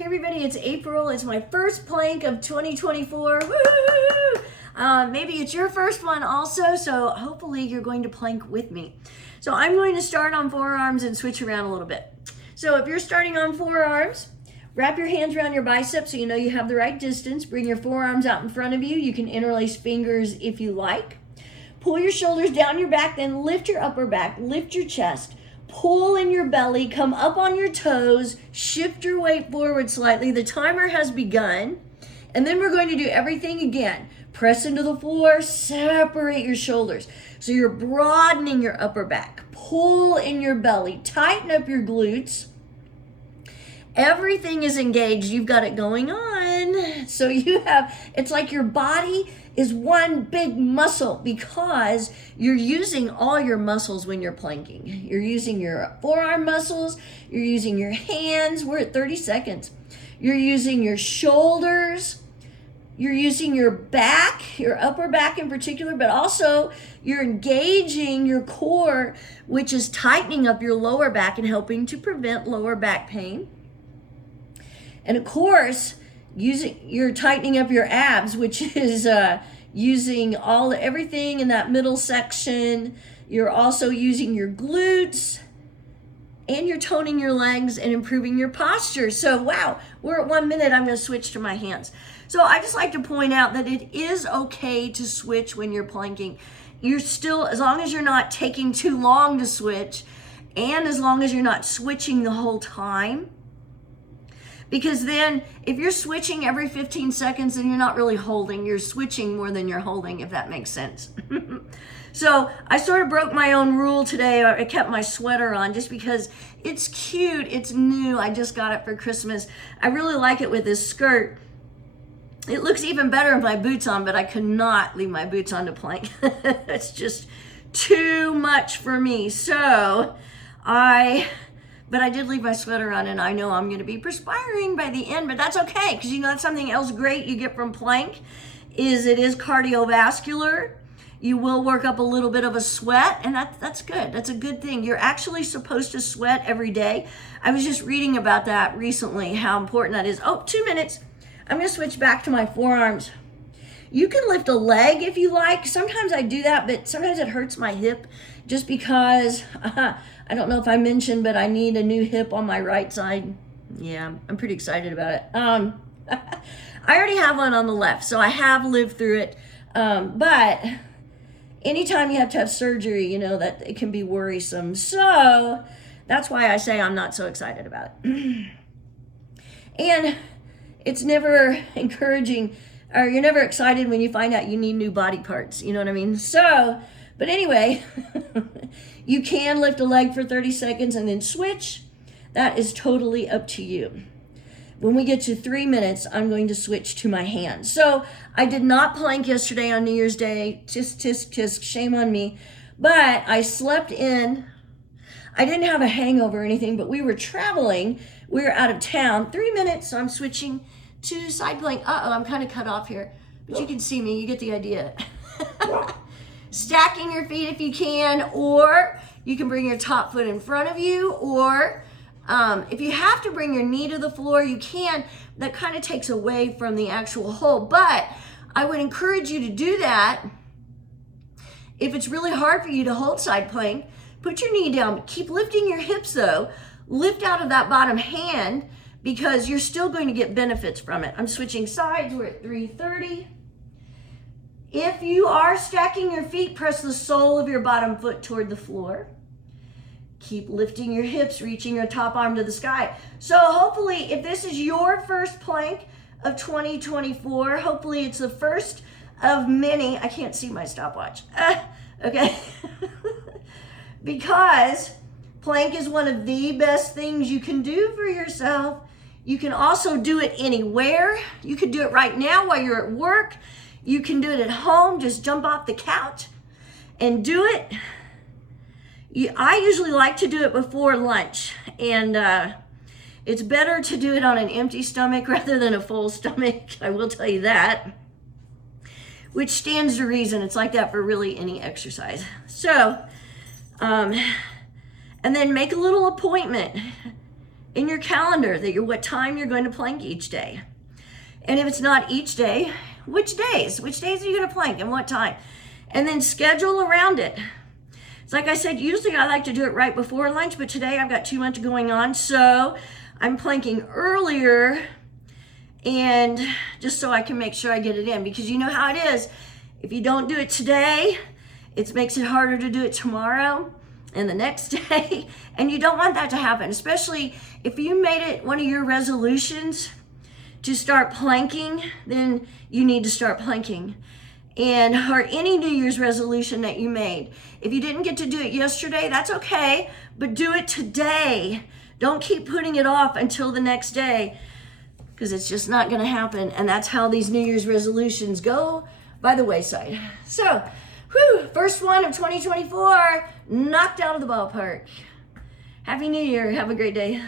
Hey everybody, it's April. It's my first plank of 2024. Woo! Maybe it's your first one also, so hopefully you're going to plank with me. So I'm going to start on forearms and switch around a little bit. So if you're starting on forearms, wrap your hands around your biceps so you know you have the right distance. Bring your forearms out in front of you. You can interlace fingers if you like. Pull your shoulders down your back, then lift your upper back, lift your chest. Pull in your belly, come up on your toes, shift your weight forward slightly. The timer has begun. And then we're going to do everything again. Press into the floor, separate your shoulders. So you're broadening your upper back. Pull in your belly, tighten up your glutes. Everything is engaged. You've got it going on. So it's like your body is one big muscle because you're using all your muscles when you're planking. You're using your forearm muscles. You're using your hands. We're at 30 seconds. You're using your shoulders. You're using your back, your upper back in particular, but also you're engaging your core, which is tightening up your lower back and helping to prevent lower back pain. And of course, you're tightening up your abs, which is using everything in that middle section. You're also using your glutes, and you're toning your legs and improving your posture. So wow, we're at 1 minute. I'm going to switch to my hands. So I just like to point out that it is okay to switch when you're planking. You're still, as long as you're not taking too long to switch, and as long as you're not switching the whole time. Because then if you're switching every 15 seconds, then you're not really holding. You're switching more than you're holding, if that makes sense. So I sort of broke my own rule today. I kept my sweater on just because it's cute. It's new. I just got it for Christmas. I really like it with this skirt. It looks even better with my boots on, but I could not leave my boots on to plank. It's just too much for me. But I did leave my sweater on, and I know I'm going to be perspiring by the end, but that's okay, because that's something else great you get from plank is it is cardiovascular. You will work up a little bit of a sweat, and that's good. That's a good thing. You're actually supposed to sweat every day. I was just reading about that recently, how important that is. Oh, 2 minutes. I'm going to switch back to my forearms. You can lift a leg if you like. Sometimes I do that, but sometimes it hurts my hip just because, I don't know if I mentioned, but I need a new hip on my right side. Yeah, I'm pretty excited about it. I already have one on the left, so I have lived through it. But anytime you have to have surgery, that it can be worrisome. So that's why I say I'm not so excited about it. And it's never encouraging, or you're never excited when you find out you need new body parts. You know what I mean? So, but anyway, you can lift a leg for 30 seconds and then switch. That is totally up to you. When we get to 3 minutes, I'm going to switch to my hands. So I did not plank yesterday on New Year's Day. Tisk, tisk, tisk, shame on me. But I slept in. I didn't have a hangover or anything, but we were traveling. We were out of town. 3 minutes, so I'm switching to side plank. Uh-oh, I'm kind of cut off here. But you can see me. You get the idea. Stacking your feet if you can, or you can bring your top foot in front of you, or if you have to bring your knee to the floor, you can. That kind of takes away from the actual hold, but I would encourage you to do that. If it's really hard for you to hold side plank, put your knee down. Keep lifting your hips though. Lift out of that bottom hand because you're still going to get benefits from it. I'm switching sides. We're at 3:30. If you are stacking your feet, press the sole of your bottom foot toward the floor. Keep lifting your hips, reaching your top arm to the sky. So hopefully, if this is your first plank of 2024, hopefully it's the first of many. I can't see my stopwatch. Okay. Because plank is one of the best things you can do for yourself. You can also do it anywhere. You could do it right now while you're at work. You can do it at home. Just jump off the couch and do it. I usually like to do it before lunch, and it's better to do it on an empty stomach rather than a full stomach. I will tell you that, which stands to reason. It's like that for really any exercise. So, and then make a little appointment. in your calendar that what time you're going to plank each day. And if it's not each day, which days? Which days are you going to plank and what time? And then schedule around it. It's like I said, usually I like to do it right before lunch, but today I've got too much going on, so I'm planking earlier, and just so I can make sure I get it in, because you know how it is. If you don't do it today, it makes it harder to do it tomorrow and the next day, and you don't want that to happen, especially if you made it one of your resolutions to start planking, then you need to start planking. And or any New Year's resolution that you made. If you didn't get to do it yesterday, that's okay, but do it today. Don't keep putting it off until the next day, because it's just not going to happen. And that's how these New Year's resolutions go by the wayside. So, first one of 2024, knocked out of the ballpark. Happy New Year. Have a great day.